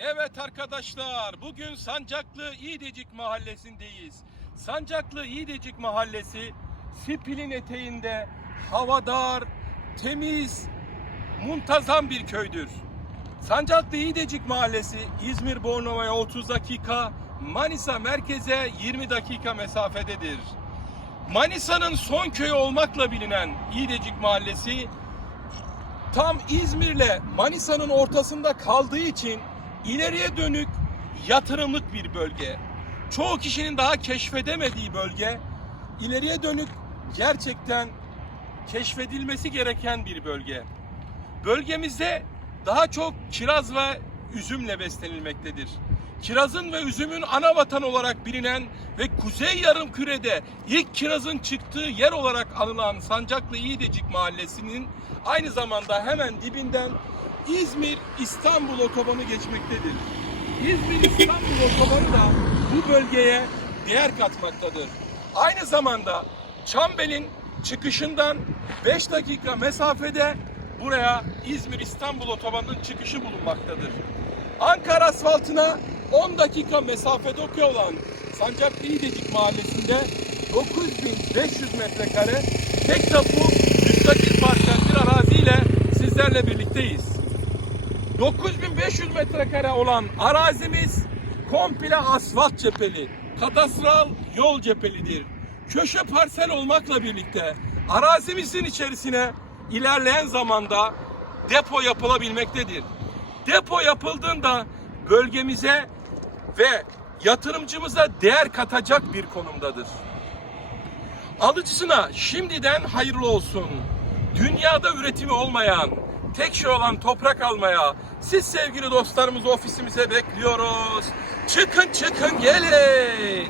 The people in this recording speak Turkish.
Evet arkadaşlar, bugün Sancaklı İğdecik Mahallesi'ndeyiz. Sancaklı İğdecik Mahallesi, Sipil'in eteğinde havadar, temiz, muntazam bir köydür. Sancaklı İğdecik Mahallesi, İzmir Bornova'ya 30 dakika, Manisa merkeze 20 dakika mesafededir. Manisa'nın son köyü olmakla bilinen İğdecik Mahallesi, tam İzmir'le Manisa'nın ortasında kaldığı için ileriye dönük yatırımlık bir bölge. Çoğu kişinin daha keşfedemediği bölge, ileriye dönük gerçekten keşfedilmesi gereken bir bölge. Bölgemizde daha çok kiraz ve üzümle beslenilmektedir. Kirazın ve üzümün ana vatanı olarak bilinen ve Kuzey Yarımküre'de ilk kirazın çıktığı yer olarak anılan Sancaklı İğdecik Mahallesi'nin aynı zamanda hemen dibinden İzmir İstanbul otobanı geçmektedir. İzmir İstanbul otobanı da bu bölgeye değer katmaktadır. Aynı zamanda Çambel'in çıkışından 5 dakika mesafede buraya İzmir İstanbul otobanının çıkışı bulunmaktadır. Ankara asfaltına 10 dakika mesafede olan Sancaklı İğdecik mahallesinde 9500 metrekare tek tapu müstakil parsel birlikteyiz. 9500 metrekare olan arazimiz komple asfalt cepheli, kadastral yol cephelidir. Köşe parsel olmakla birlikte arazimizin içerisine ilerleyen zamanda depo yapılabilmektedir. Depo yapıldığında bölgemize ve yatırımcımıza değer katacak bir konumdadır. Alıcısına şimdiden hayırlı olsun. Dünyada üretimi olmayan, tek şey olan toprak almaya siz sevgili dostlarımızı ofisimize bekliyoruz. Çıkın çıkın gelin.